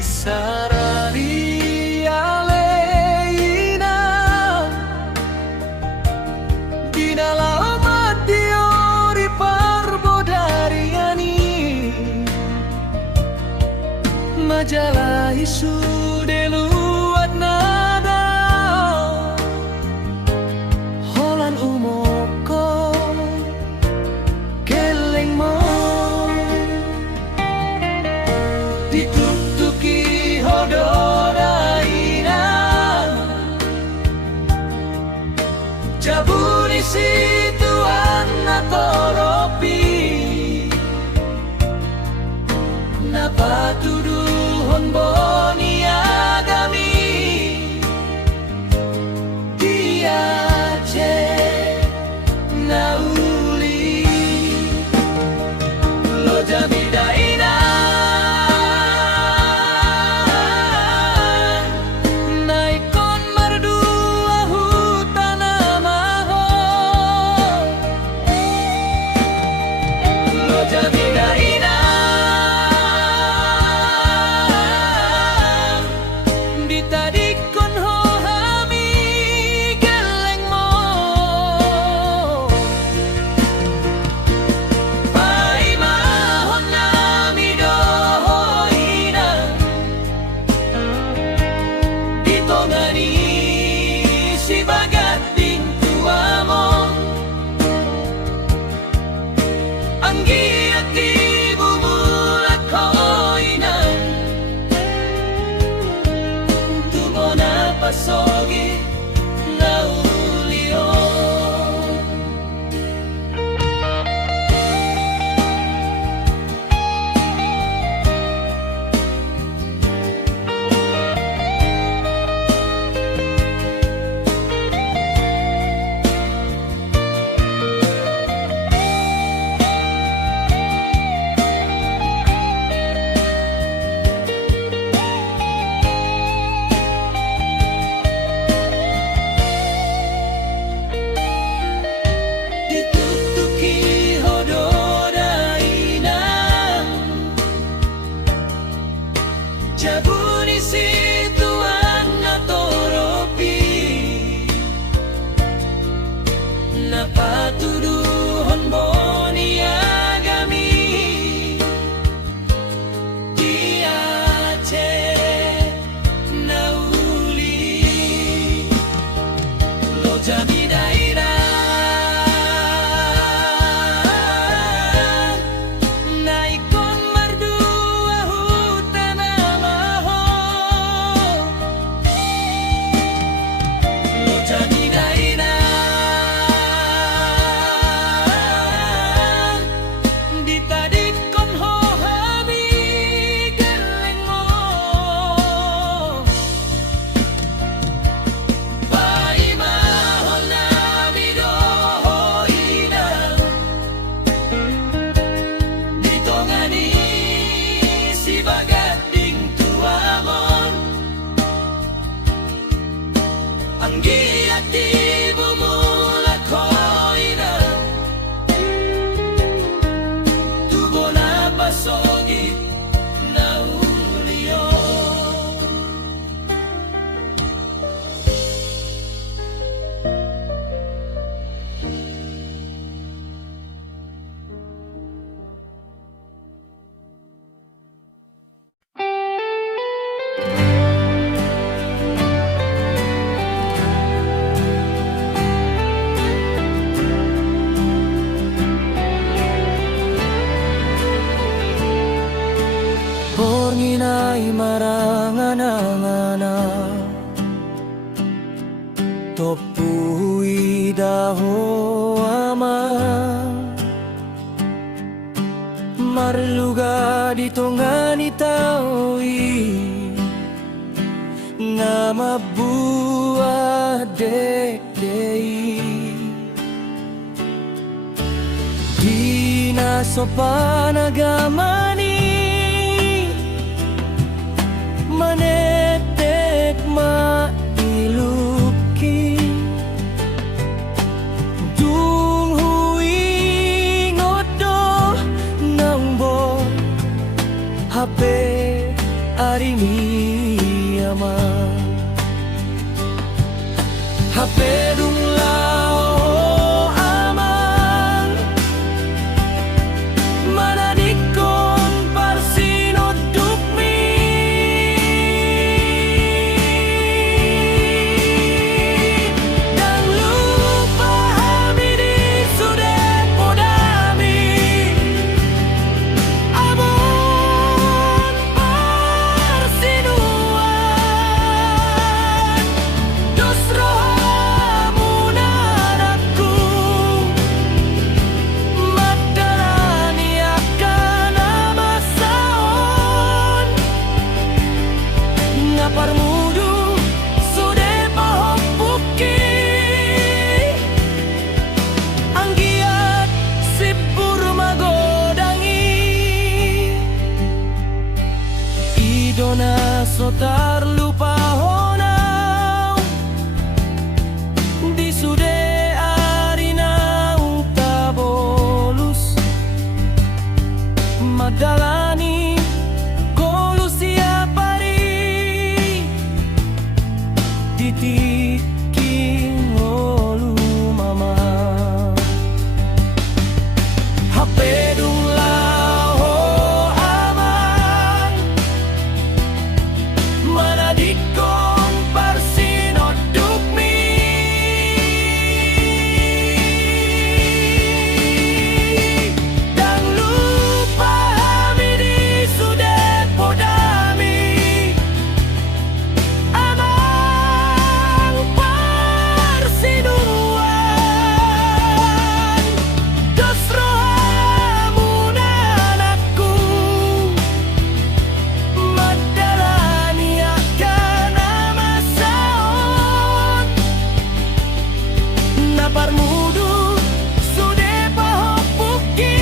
Sarari aleina Dinala matiori parbodariani Majalah isu deluat nada Holan umoko keleng mo Ditutuki hodoraina Jabuni situan natoropi Napatuduhon boni agami Diace nauli Lo jamidaina Naikon merdua hutana maho Lo jamidaina Ditadikon ho hami geleng mo Pai mahon nami dohoina Ditongani si bagat dintuamo Anggi ati bumulat koina Tumona pasogi naulio Ditutuki hodoraina Jabuni situan natoropi Napatuduhon boni agami Diace nauli Lo jamidaina Naikon merdua hutana maho Lo jamidaina Ditadikon ho hami geleng mo Pai mahon nami dohoina Ditongani si bagat ding tuamon Anggi ati bumulat koina Tubona pasogi naulio Pornginay maranganangana Topui daho ama Marluga ditongani taui Nama buah dekei Dina sopan agamani Manetek mailuki Dung hui ngodo nang bo HP arini aman hapedung lao aman manadikon parsinoduk mi dan lupa habidi sudah podami abon parsinuan dos rohamunan aku madalani akan amasaon ngaparmudu sudah pahopuki anggiat sipur magodangi idona sotar lupa honau di sude arinau tabolus madalani kolusia pari titiking olu mama hapedung lao aman manadikon parsinoduk mi dan lupa habidi sudah podami amang parsinuan dos rohamunan aku madalani akan amasaon naparmudu sudah pahopuki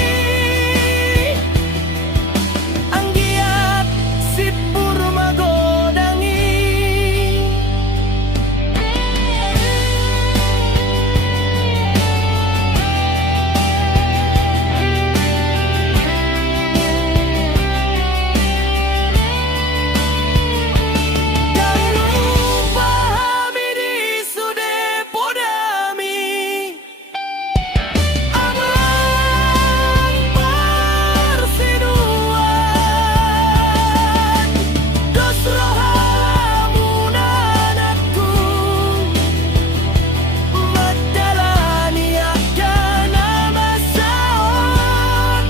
anggiat sipur magodangi dan lupa habidi sudah podami amang parsinuan dos rohamunan aku madalani akan amasaon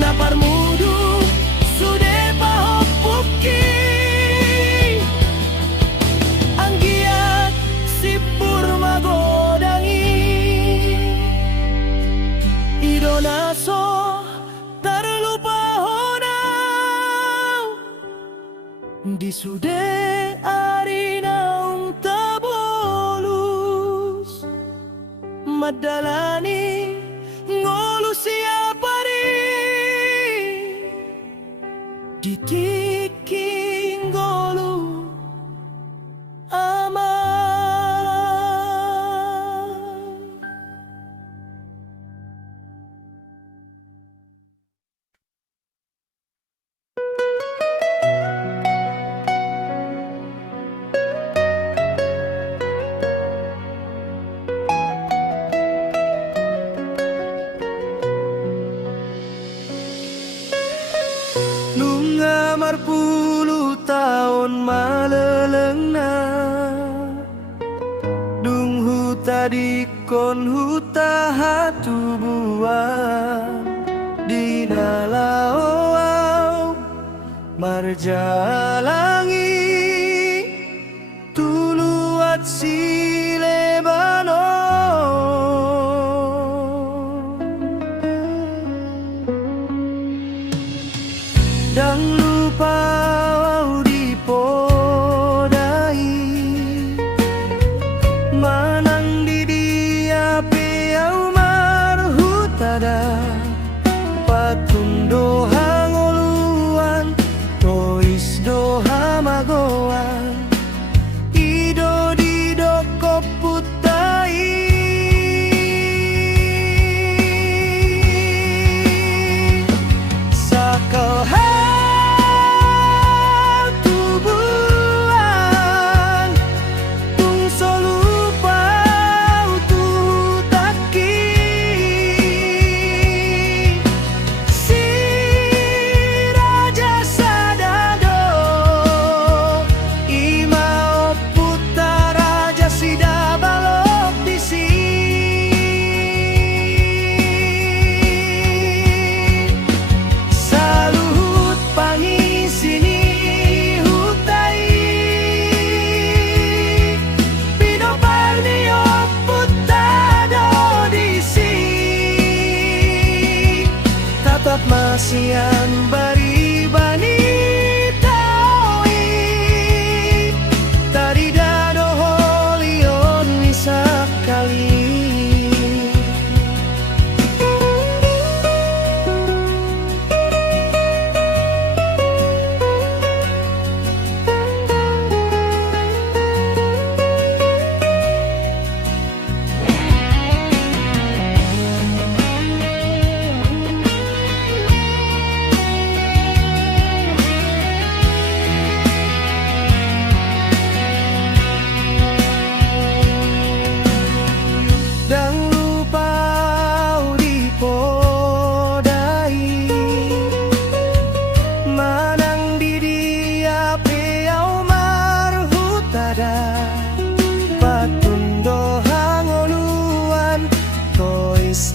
naparmudu sudah pahopuki anggiat sipur magodangi idona so terlupa honau di sude arinaung tabolus madalani ngolusia pari ditiking golu aman. Nungamar 10 tahun malelengna dung huta dikon huta hatu buang dina lao marjalangi tuluat si Lebanon dan lupa wau dipodai manang di dia peau marhutada patundo hangoluan tois doha magoan ido di doko putai sakal masian bari bani taui tadi dado holion nisak kali.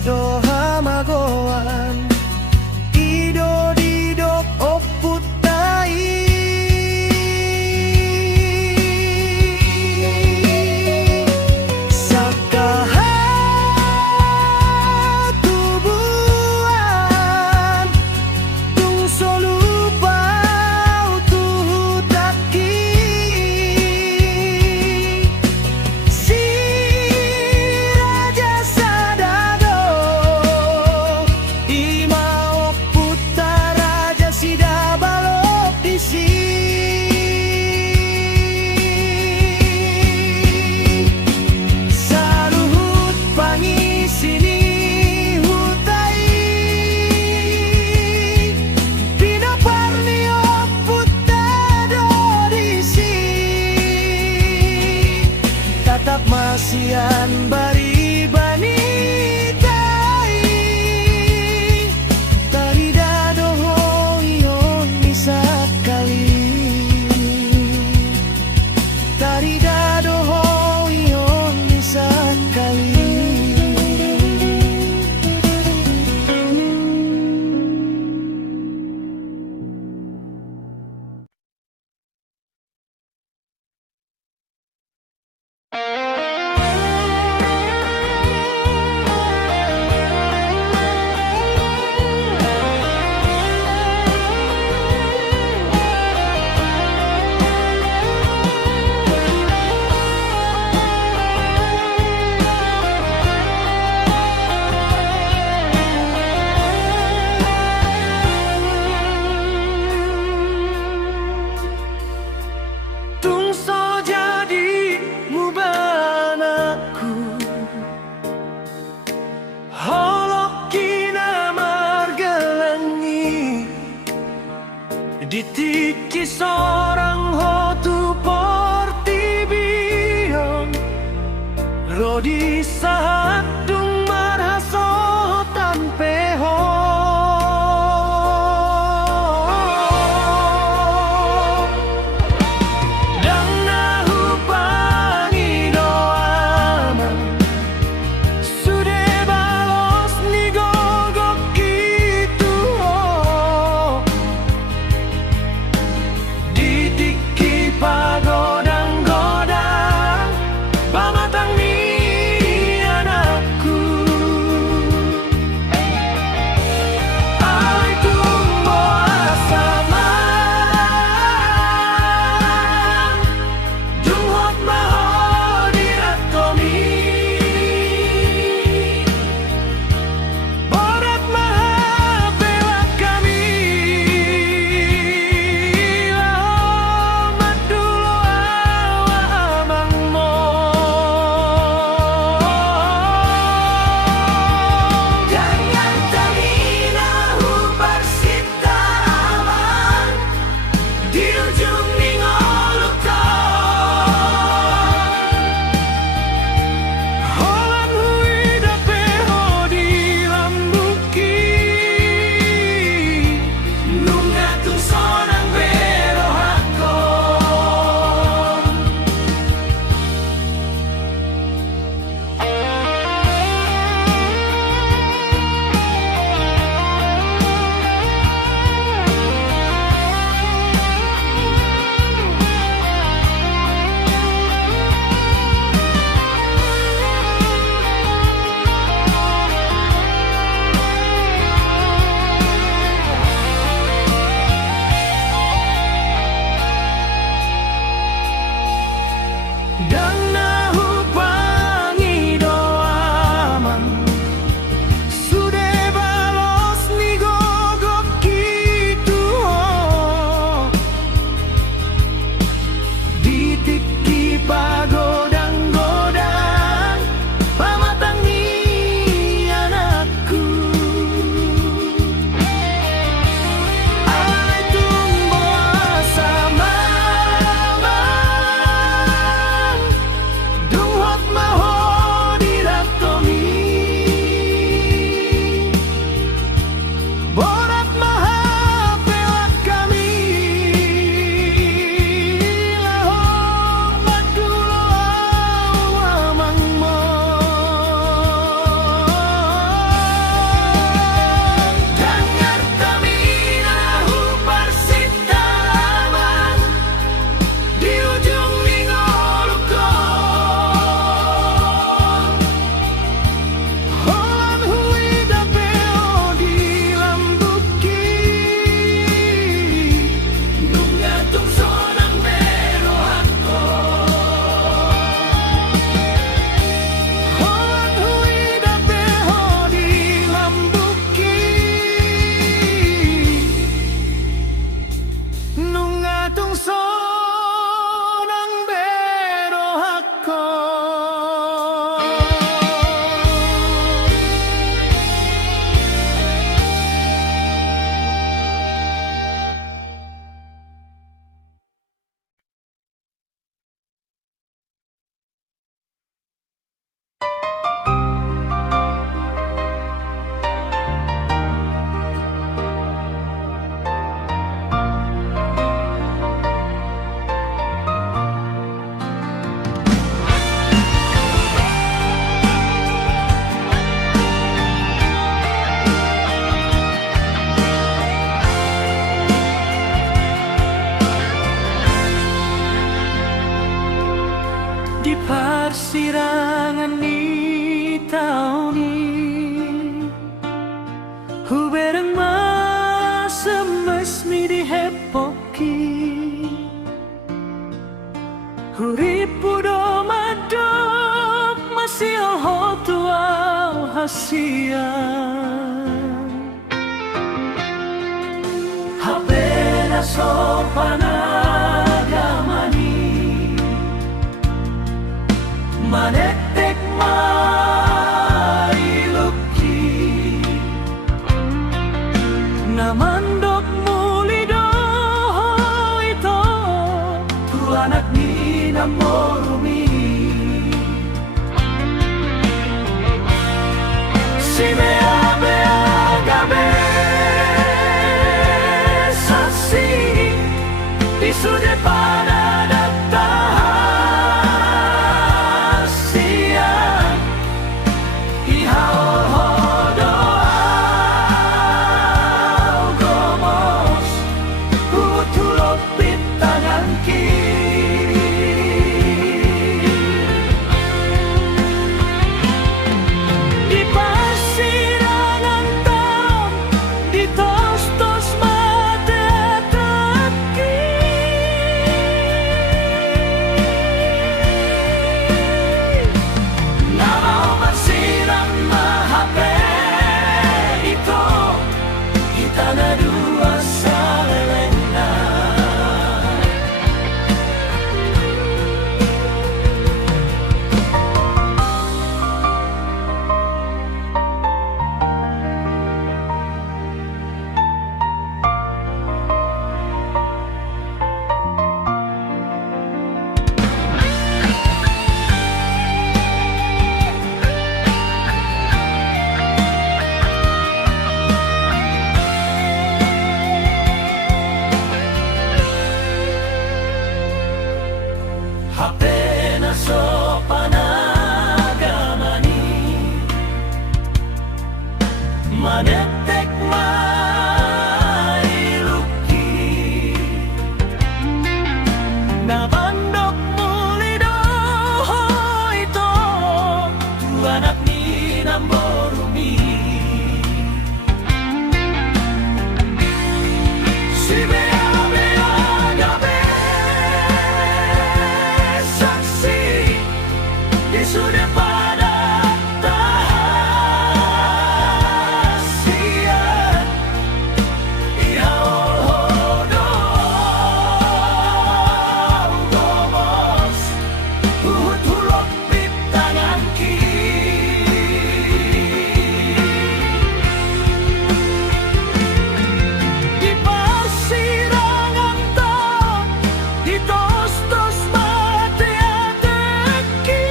Do hamagoan ido didok oputai sakaha tubuan tung solupau tuhu taki si raja sadado masian bari bani tai tari dado hoion nisak kali tari dado hoion nisak kali. Ditiki seorang hotu portibion Rodi saat dung marhasotan peho Dan nahu pangi doaman Sude balos ni gogok gitu pagodang-godang pamatang ni persirangan ni tahun ini Huberang masemes mi dihepoki Huripudo madok masih hotuau hasian Habena sopanagamani Manetek mailuki Namandok mulido ito Tu anak ni namorumi Si bea-bea gabe Sasi Disude pada Habena sopanagamani Manetek mailuki Nabandok mulido ito Tu anak ni namborumi Si bea-bea gabe Disude pada tahasian Ihaol hodo gomos Uhut hulok pitangan ki Di persirangan to Di tos-tos mati adeki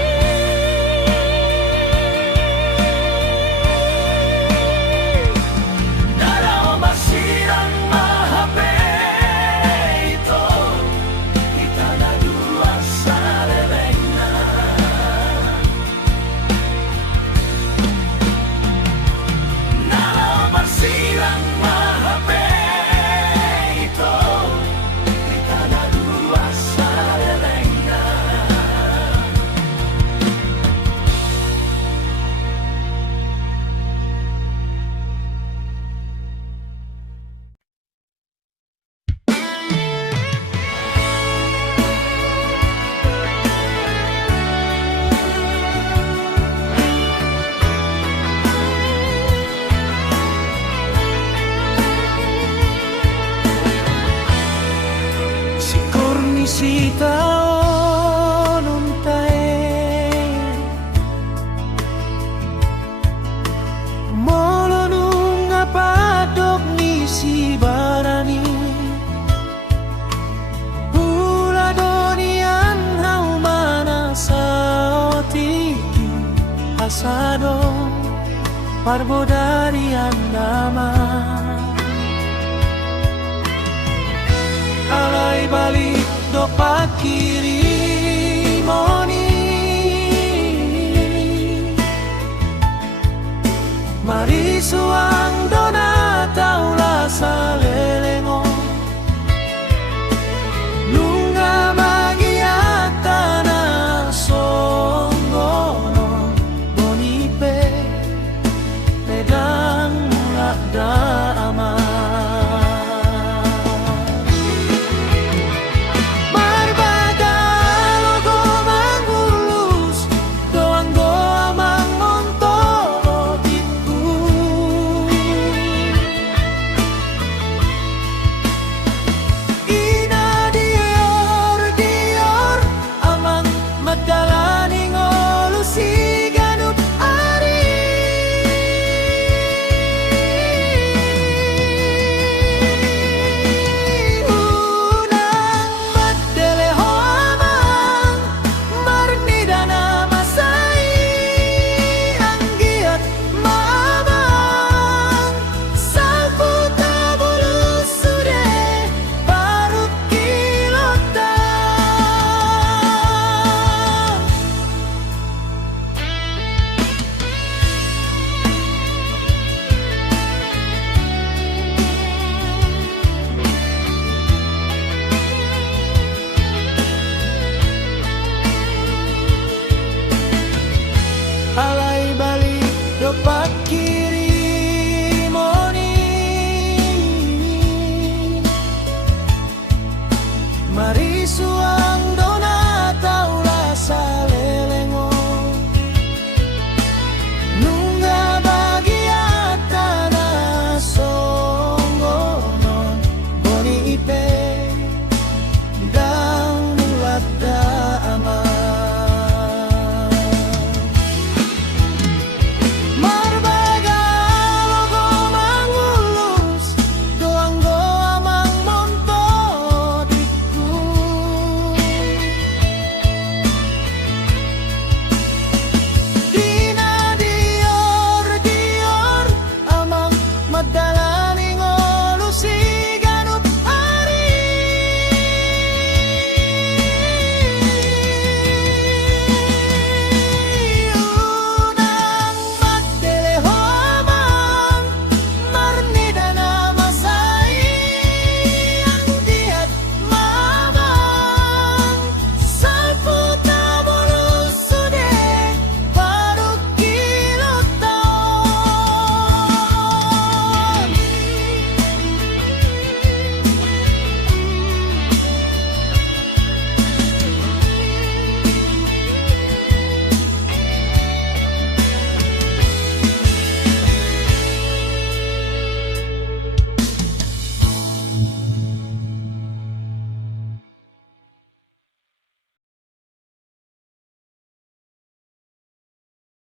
Si taon untae Molo nung apadok ni si barani Pula donian haumana sa otiki Asado parbodari andaman Alay balik do pakirimoni Marisu